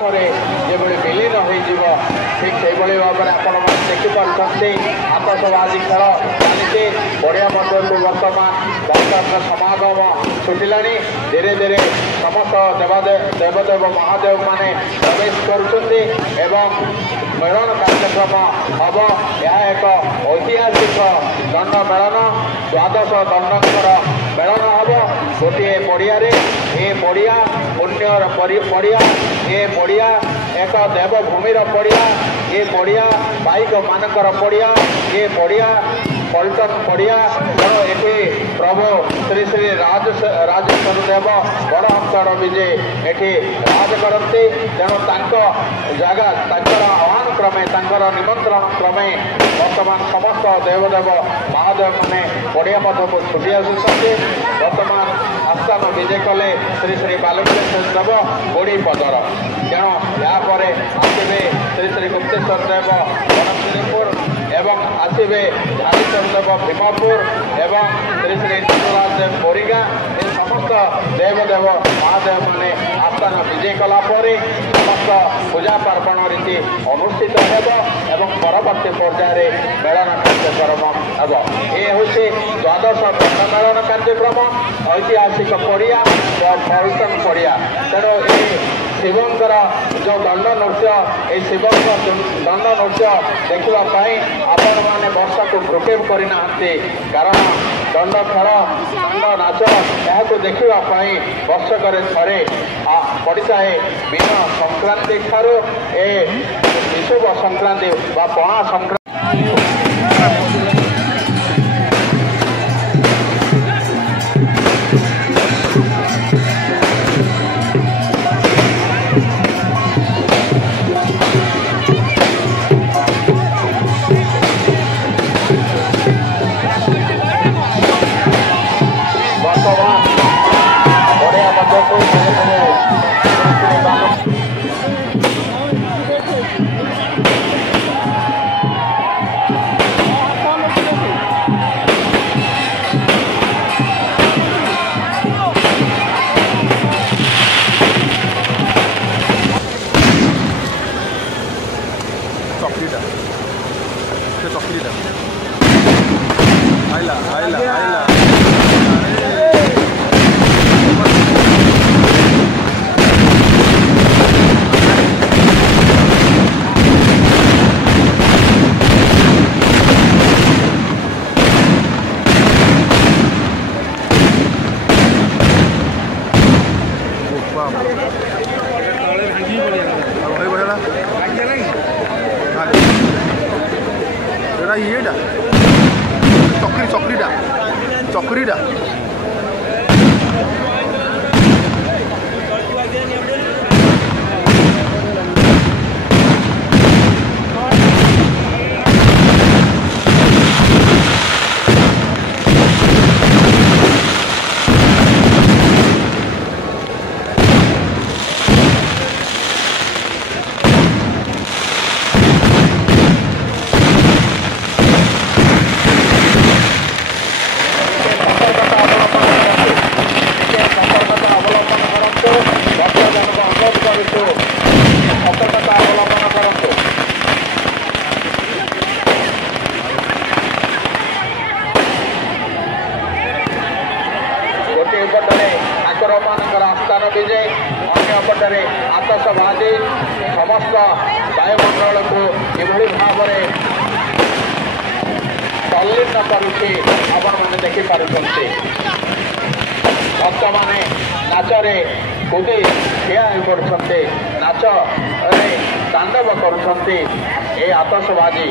ଥରେ ଯେଭଳି ବିଲୀନ ହୋଇଯିବ ଠିକ୍ ସେଇଭଳି ଭାବରେ ଆପଣମାନେ ଦେଖିପାରୁଛନ୍ତି ଆତସବାଜି ଖେଳ ଚାଲିଛି। ପଡ଼ିଆ ମଧ୍ୟକୁ ବର୍ତ୍ତମାନ ଭକ୍ତଙ୍କ ସମାଗମ ଛୁଟିଲାଣି। ଧୀରେ ଧୀରେ ସମସ୍ତ ଦେବଦେବ ମହାଦେବମାନେ ପ୍ରବେଶ କରୁଛନ୍ତି ଏବଂ ମେଳନ କାର୍ଯ୍ୟକ୍ରମ ହେବ। ଏହା ଏକ ଐତିହାସିକ ଦଣ୍ଡ ମେଳନ, ଦ୍ୱାଦଶ ଦଣ୍ଡଙ୍କର ମେଳନ ହେବ ଗୋଟିଏ ପଡ଼ିଆରେ। ଏ ପଡ଼ିଆ ପୁଣ୍ୟର ପଡ଼ିଆ, ଏ ପଡ଼ିଆ ଏକ ଦେବଭୂମିର ପଡ଼ିଆ, ଏ ପଡ଼ିଆ ପାଇକମାନଙ୍କର ପଡ଼ିଆ, ଏ ପଡ଼ିଆ ପଲ୍ଟନ ପଡ଼ିଆ। ତେଣୁ ଏଠି ପ୍ରଭୁ ଶ୍ରୀ ଶ୍ରୀ ରାଜେଶ୍ୱର ଦେବ ବଡ଼ହଂସର ବିଜେ ଏଠି ରାଜ କରନ୍ତି। ତେଣୁ ତାଙ୍କ ଜାଗା ତାଙ୍କର ଆହ୍ୱାନ କ୍ରମେ ତାଙ୍କର ନିମନ୍ତ୍ରଣ କ୍ରମେ ବର୍ତ୍ତମାନ ସମସ୍ତ ଦେବଦେବ ମହାଦେବମାନେ ପଡ଼ିଆ ମଧ୍ୟକୁ ଛୁଟି ଆସୁଛନ୍ତି। ବର୍ତ୍ତମାନ ଆସ୍ଥାନ ବିଜେ କଲେ ଶ୍ରୀ ଶ୍ରୀ ବାଲୁକେଶ୍ୱର ଦେବ ଗୋଡ଼ିପଦର। ତେଣୁ ଏହାପରେ ଆସିବେ ଶ୍ରୀ ଶ୍ରୀ ଗୁପ୍ତେଶ୍ୱର ଦେବ ବନଶ୍ରୀପୁର ଏବଂ ଆସିବେ ଝାଡ଼େଶ୍ୱର ଦେବ ଭୀମପୁର ଏବଂ ଶ୍ରୀ ଶ୍ରୀ ନଟରାଜ ଦେବ ବୋରିଗାଁ। ଏ ସମସ୍ତ ଦେବଦେବ ମହାଦେବମାନେ ଆସ୍ଥାନ ବିଜେ କଲା ପରେ ସମସ୍ତ ପୂଜା ପାର୍ବଣ ରୀତି ଅନୁଷ୍ଠିତ ହେବ ଏବଂ ପରବର୍ତ୍ତୀ ପର୍ଯ୍ୟାୟରେ ମେଳନ କାର୍ଯ୍ୟକ୍ରମ ହେବ। ଏ ହେଉଛି ଦ୍ୱାଦଶ ଦଣ୍ଡ ମେଳନ କାର୍ଯ୍ୟକ୍ରମ, ଐତିହାସିକ ପଡ଼ିଆ ପଲ୍ଟନ ପଡ଼ିଆ। ତେଣୁ ଏ ଶିବଙ୍କର ଯେଉଁ ଦଣ୍ଡ ନୃତ୍ୟ, এই ଶିବଙ୍କ ଦଣ୍ଡ ନୃତ୍ୟ ଦେଖିବା ପାଇଁ ଆପଣମାନେ ବର୍ଷକୁ ପ୍ରୋଗ୍ରାମ କରିନାହାନ୍ତି। କାରଣ ଦଣ୍ଡ ଖେଳ, ଦଣ୍ଡ ନାଚ ଏହାକୁ ଦେଖିବା ପାଇଁ ବର୍ଷକରେ ଥରେ ପଡ଼ିଥାଏ। ମୀନ ସଂକ୍ରାନ୍ତି ଠାରୁ ଏ ବିଷୁବ ସଂକ୍ରାନ୍ତି ବା ପଣା ସଂକ୍ରାନ୍ତି চকরিটা आस्थान विजय अन्य पटरे आतसबाजी समस्त वायुमंडल को किभली भाव में तल्लीन करुच्छे आपण मैंने देखिपुं। भक्त मैंने नाचरे कूदे ठिया पड़ते, नाच तांडव करुँच आतसबाजी।